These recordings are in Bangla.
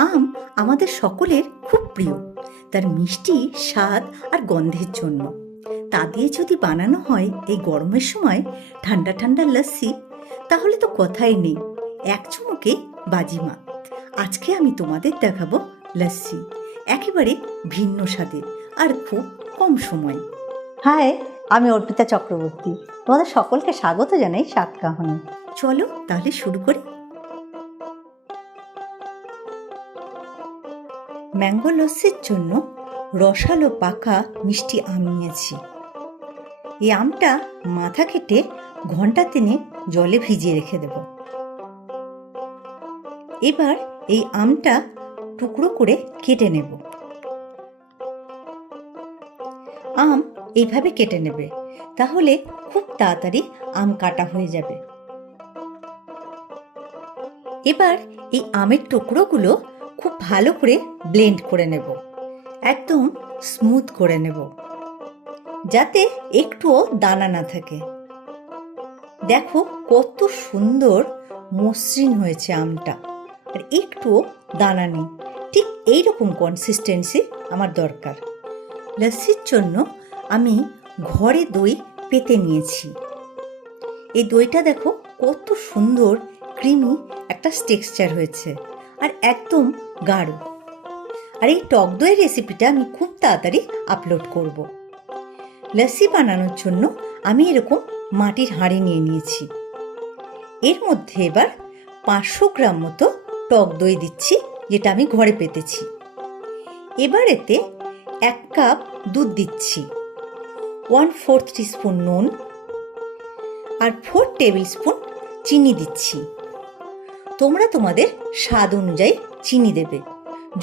আম আমাদের সকলের খুব প্রিয়, তার মিষ্টি স্বাদ আর গন্ধের জন্য। তা দিয়ে যদি বানানো হয় এই গরমের সময় ঠান্ডা ঠান্ডা লস্যি, তাহলে তো কথাই নেই, এক চুমুকে বাজিমাত। আজকে আমি তোমাদের দেখাবো লস্যি, একেবারে ভিন্ন স্বাদের আর খুব কম সময়। হাই, আমি অর্পিতা চক্রবর্তী। তোমাদের সকলকে স্বাগত জানাই স্বাদ কাহনে। চলো তাহলে শুরু করি। ম্যাঙ্গো লস্যির জন্য রসালো পাকা মিষ্টি আম নিয়েছি। এই আমটা মাথা কেটে ঘন্টা 3 জলে ভিজিয়ে রেখে দেব। এবার এই আমটা টুকরো করে কেটে নেব। আম এইভাবে কেটে নেবে, তাহলে খুব তাড়াতাড়ি আম কাটা হয়ে যাবে। এবার এই আমের টুকরোগুলো খুব ভালো করে ব্লেন্ড করে নেব, একদম স্মুথ করে নেব, যাতে একটুও দানা না থাকে। দেখো কত সুন্দর মসৃণ হয়েছে আমটা, আর একটুও দানা নেই। ঠিক এইরকম কনসিস্টেন্সি আমার দরকার। লস্যির জন্য আমি ঘরে দই পেতে নিয়েছি। এই দইটা দেখো কত সুন্দর ক্রিমি একটা টেক্সচার হয়েছে, আর একদম গাঢ়। আর এই টক দইয়ের রেসিপিটা আমি খুব তাড়াতাড়ি আপলোড করব। লস্যি বানানোর জন্য আমি এরকম মাটির হাঁড়ি নিয়ে নিয়েছি। এর মধ্যে এবার 500 গ্রাম মতো টক দই দিচ্ছি, যেটা আমি ঘরে পেতেছি। এবার এতে 1 কাপ দুধ দিচ্ছি, 1/4 টিস্পুন নুন আর 4 টেবিল স্পুন চিনি দিচ্ছি। তোমরা তোমাদের স্বাদ অনুযায়ী চিনি দেবে।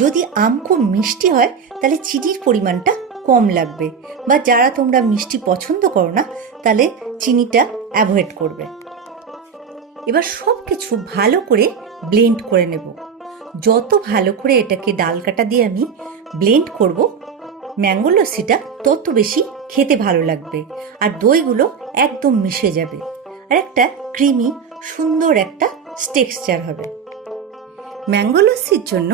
যদি আম খুব মিষ্টি হয় তাহলে চিনির পরিমাণটা কম লাগবে, বা যারা তোমরা মিষ্টি পছন্দ করো না তাহলে চিনিটা অ্যাভয়েড করবে। এবার সব কিছু ভালো করে ব্লেন্ড করে নেব। যত ভালো করে এটাকে ডাল কাটা দিয়ে আমি ব্লেন্ড করব, ম্যাঙ্গো লস্যিটা তত বেশি খেতে ভালো লাগবে, আর দইগুলো একদম মিশে যাবে, আর একটা ক্রিমি সুন্দর একটা টেক্সচার হবে। ম্যাঙ্গো লস্যির জন্য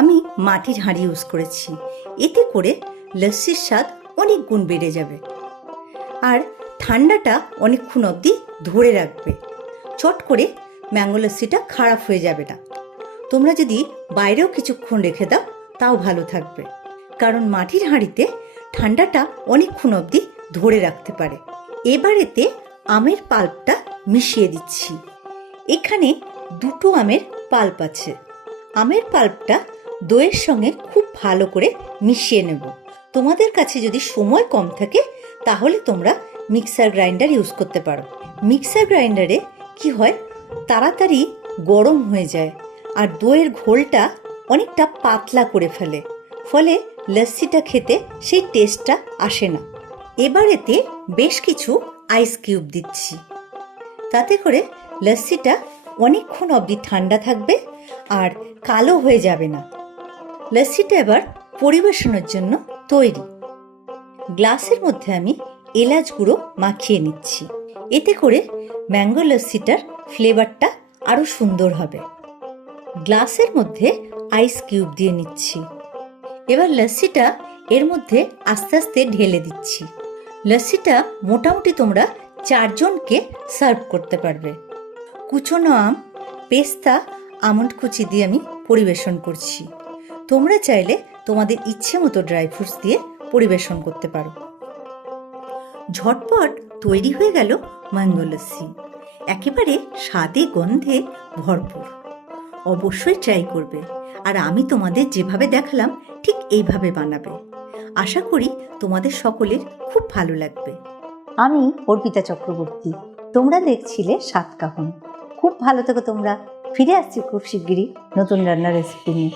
আমি মাটির হাঁড়ি ইউজ করেছি। এতে করে লস্যির স্বাদ অনেক গুণ বেড়ে যাবে, আর ঠান্ডাটা অনেকক্ষণ অবধি ধরে রাখবে। চট করে ম্যাঙ্গো লস্যিটা খারাপ হয়ে যাবে না। তোমরা যদি বাইরেও কিছুক্ষণ রেখে দাও তাও ভালো থাকবে, কারণ মাটির হাঁড়িতে ঠান্ডাটা অনেকক্ষণ অবধি ধরে রাখতে পারে। এবার এতে আমের পাল্পটা মিশিয়ে দিচ্ছি। এখানে 2 আমের পাল্প আছে। আমের পাল্পটা দইয়ের সঙ্গে খুব ভালো করে মিশিয়ে নেব। তোমাদের কাছে যদি সময় কম থাকে তাহলে তোমরা মিক্সার গ্রাইন্ডার ইউজ করতে পারো। মিক্সার গ্রাইন্ডারে কি হয়, তাড়াতাড়ি গরম হয়ে যায়, আর দইয়ের ঘোলটা অনেকটা পাতলা করে ফেলে, ফলে লস্যিটা খেতে সেই টেস্টটা আসে না। এবার এতে বেশ কিছু আইস কিউব দিচ্ছি, তাতে করে লস্যিটা অনেকক্ষণ অবধি ঠান্ডা থাকবে আর কালো হয়ে যাবে না। লস্যিটা এবার পরিবেশনের জন্য তৈরি। গ্লাসের মধ্যে আমি এলাচ গুঁড়ো মাখিয়ে নিচ্ছি। এতে করে ম্যাঙ্গো লস্যিটার ফ্লেভারটা আরও সুন্দর হবে। গ্লাসের মধ্যে আইস কিউব দিয়ে নিচ্ছি। এবার লস্যিটা এর মধ্যে আস্তে আস্তে ঢেলে দিচ্ছি। লস্যিটা মোটামুটি তোমরা 4 জনকে সার্ভ করতে পারবে। কুচনো আম, পেস্তা, আমন্ড কুচি দিয়ে আমি পরিবেশন করছি। তোমরা চাইলে তোমাদের ইচ্ছে মতো ড্রাই ফ্রুটস দিয়ে পরিবেশন করতে পারো। ঝটপট তৈরি হয়ে গেল ম্যাঙ্গো লস্যি, একেবারে স্বাদে গন্ধে ভরপুর। অবশ্যই ট্রাই করবে, আর আমি তোমাদের যেভাবে দেখালাম ঠিক এইভাবে বানাবে। আশা করি তোমাদের সকলের খুব ভালো লাগবে। আমি অর্পিতা চক্রবর্তী, তোমরা দেখছিলে স্বাদ কাহনে। খুব ভালো থেকো তোমরা। ফিরে আসছি খুব শিগগিরই নতুন রান্নার রেসিপি নিয়ে।